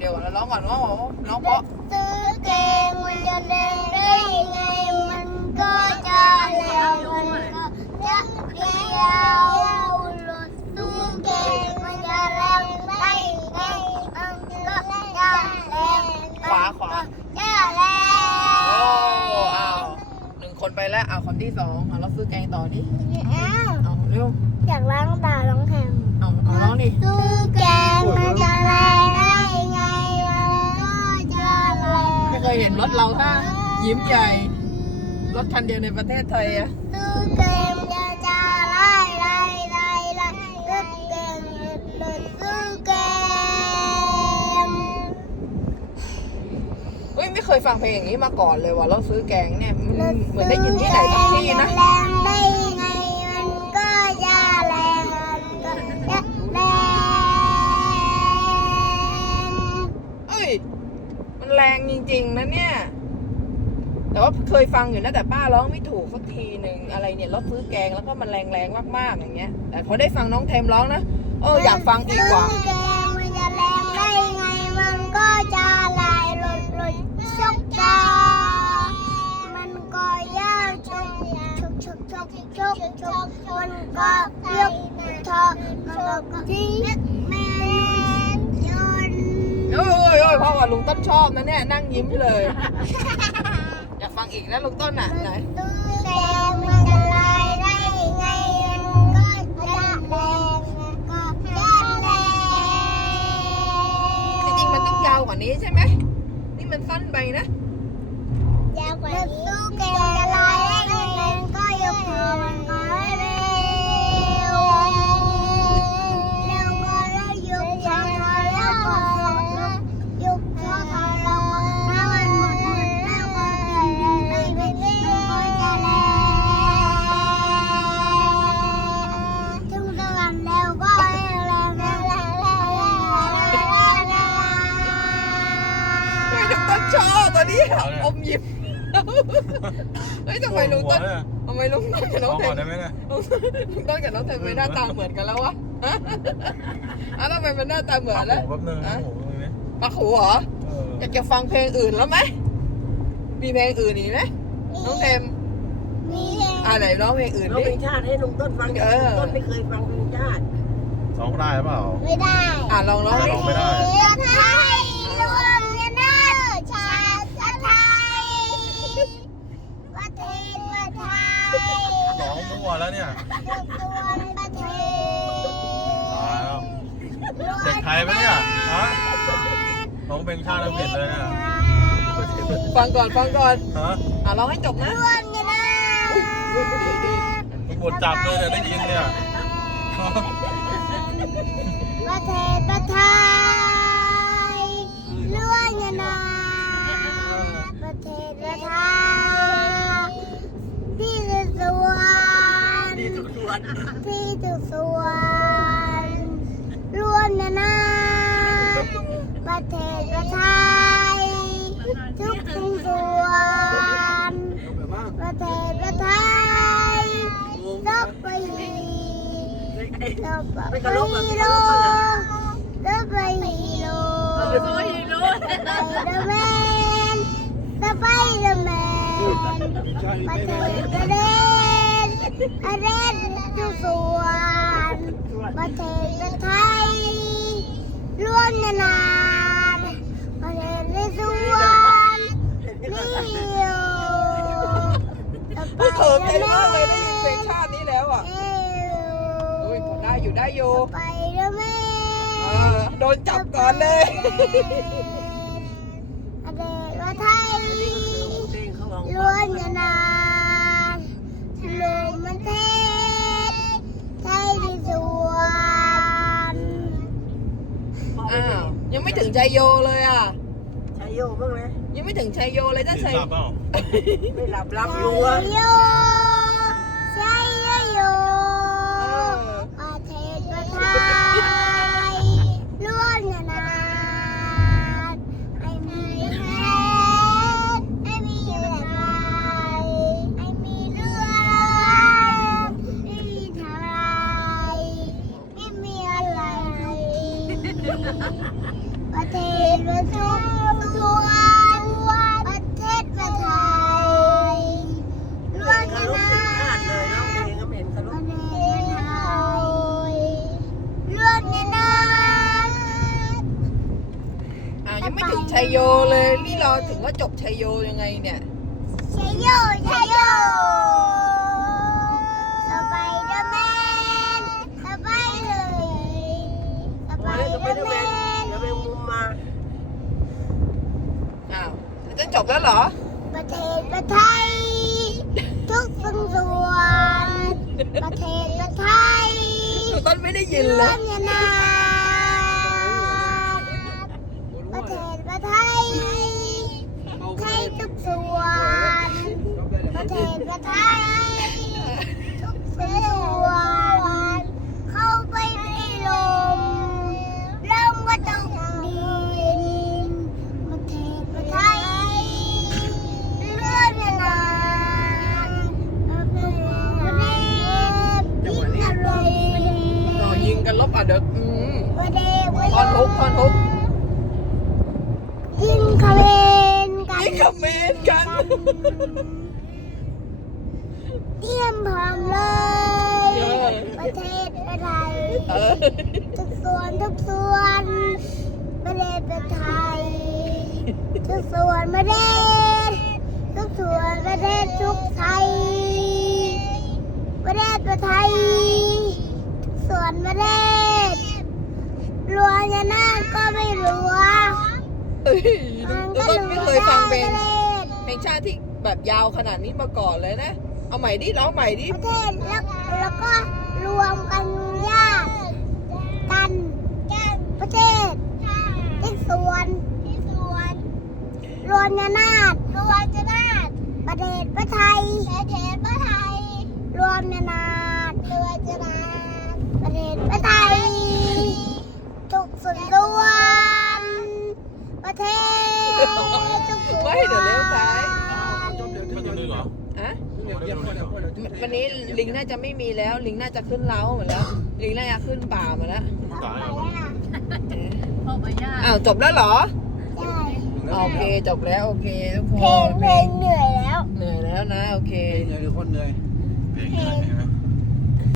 เดียวก่อนแล้วร้องก่อนร้องก่อนร้องเพราะซื้อแกงมันจะแรงได้ไงมันก็จะแล้วมันก็จะเดียวรถซื้อแกงมันจะแรงได้ไงมันก็จะแรงขวาขวาจะแรโอ้งอ้าวหนึ่งคนไปแล้วอ้าวคนที่สองเราซื้อแกงต่อดิอ้าวเอาเร็วอยากล้างตาล้างแฮมเอาเอาร้องดิซื้อแก รถเราท่ายิ้มใหญ่รถคันเดียวในประเทศไทยอะเกมจะจะไล่ไล่ไล่ไล่ซื้อเกมเลยซื้อเกมเฮ้ยไม่เคยฟังเพลงอย่างนี้มาก่อนเลยว่ะเราซื้อแกงเนี่ยมันเหมือนได้ยินที่ไหนสักที่นะ จริงๆนะเนี่ย แต่ว่าเคยฟังอยู่นะแต่ป้าร้องไม่ถูกสักทีหนึ่งอะไรเนี่ยรถซื้อแกงแล้วก็มันแรงๆมากๆอย่างเงี้ย แต่พอได้ฟังน้องเทมร้องนะเอออยากฟังอีกว่ะซื้อเกมมันจะแรงได้ไงมันก็จะไหลหล่นหล่นชกตามันก็ยากชกชกชกชกชกชกมันก็ยกเธอมันก็ทิ้ง อ้ยพ่อว่าลุงต้นชอบนะเนี่ยนั่งยิ้มเลยอยากฟังอีกนะลุงต้นอะไหนซื้อเกมมันจะไหลได้ไงมันก็จะแรงมันก็จะแรงจริงๆมันต้องยาวกว่านี้ใช่ไหมนี่มันสั้นไปนะ ยิ้มเฮ้ยทำไมลุงต้นทำไมลุงต้นกับน้น้อองงเทก่อมนได้ไหมเนี่ยลุงต้นกับน้องเทมไม่หน้าตาเหมือนกันแล้ววะอ้าวทำไมมันหน้าตาเหมือนปักแล้วหูแป๊บนึงปักหูตรงนี้ปักหูเหรอเอออยากจะฟังเพลงอื่นแล้วไหมมีเพลงอื่นอีกไหมน้องเทมมีอ่าไหนร้องเพลงอื่นเราดิเพลงชาติให้ลุงต้นฟังเออลุงต้นไม่เคยฟังเพลงชาติร้องได้เปล่า ไม่ได้ อ่าลองร้องดิร้องไม่ได้ ไทยรวมกันนะชาติไทยประเทศประไทย ร้องมั่วแล้วเนี่ยรวมประเทศตายแล้วเด็กไทยปะเนี่ยฮะร้องเพลงชาติอังกฤษเลยเนี่ยฟังก่อนฟังก่อนฮะอ่าร้องให้จบนะรวมกันนะอุ๊ยดีดีตำรวจจับเลยเนี่ยได้ยินเนี่ยประเทศประไทยรวมกันนะประเทศประไทย พี่จุสวนรวมนะนะประเทศประไทยทุกทุกส่วนประเทศประไทยต้องไปต้องไปไม่เคารพแบบฮีไม่เคาโร่รพบ้างอะต้องไปฮีโร่เออโซ่ฮีโร่สไปเดอร์แมนสไปเดอร์แมนประเทศประเทศประเทศ ทุกส่วนประเทศไทยล้วนนานประเทศในสวนนี่อยู่ๆพูดเขินใจมากเลยได้ยินเพลงชาตินี้แล้วอะอุ้ยพอได้อยู่ได้อยู่ไปเดอร์แมเอนอโดนจับก่อนเลย งไม่ถึงใจโยเลยอะชัยโยบ้างไหมยังไม่ถึงชัยโยเลยถ้าติดชัยหลับเปล่าไม่หลับหลับใช่อยู่อะโย ยังไม่ถึงชัยโยเลยนี่รอถึงว่าจบชัยโยยังไงเนี่ยใช่โยใช่โยสไปเดอร์แมนสไปเลยสไปมาเล่นเดกัอบร์ไปแมดูแมนนเดี๋ยวไปมุมมาอ้าวจะจบแล้วเหรอ ประเทศประไทย ทุกสังส่วนประเทศประไทยต้นไม่ได้ยินเลเรื่อย งยานาประเทศประไทยไทยทุกส่วน ประ เทศประไทยทุกส่วนเข้าไปในลมลมก็ต้องดินทศประไทยเลื่อนเวลาประเทศประเทศยิ่งอะไรอยิงกันลบอะเด็กอืมประเทศประทอนฮุกทอนฮุกยิ่งเขมรกันยิงคอมเมนต์กัน เตรียมพร้อมเลย ประเทศไทยเออทุกส่วนทุกส่วนประเทศไทยทุกส่วนประเทศทุกส่วนประเทศทุกไทยประเทศไทยทุกส่วนประเทศรวยยานาก็ไม่รู้เอ้ยมันก็ต้นรู้ไม่เคยฟังเพลงประเทศเพลงชาติที่แบบยาวขนาดนี้มาก่อนเลยนะ เอาใหม่ดิร้องใหม่ดิประเทศแล้วแล้วก็รวมกันยากกันประเทศที่ส่วนที่ส่วนรวมยานาฏรวมยานาฏประเทศประไทยประเทศประไทยรวมยานาฏรวมยานาฏประเทศประไทย ทุกส่วนรวมประเทศทุกส่วน ไม่เดี๋ยวเลี้ยวซ้าย มันจะนึกเหรอ อะ เดี๋ยวเดี๋ยวเดี๋ยว วันนี้ลิงน่าจะไม่มีแล้ว ลิงน่าจะขึ้นเล้าหมดแล้ว ลิงน่าจะขึ้นป่าหมาแล้วตายไปแล้วอะเออพ่อมาย่าอ้าวจบแล้วเหรอใช่โอเคจบแล้วโอเคทุกคเพลงนเพลงเหนื่อยแล้ว เหนื่อยแล้วนะ โอเคเหนื่อยหรือคนเหนื่อยเพลงอะไรนะ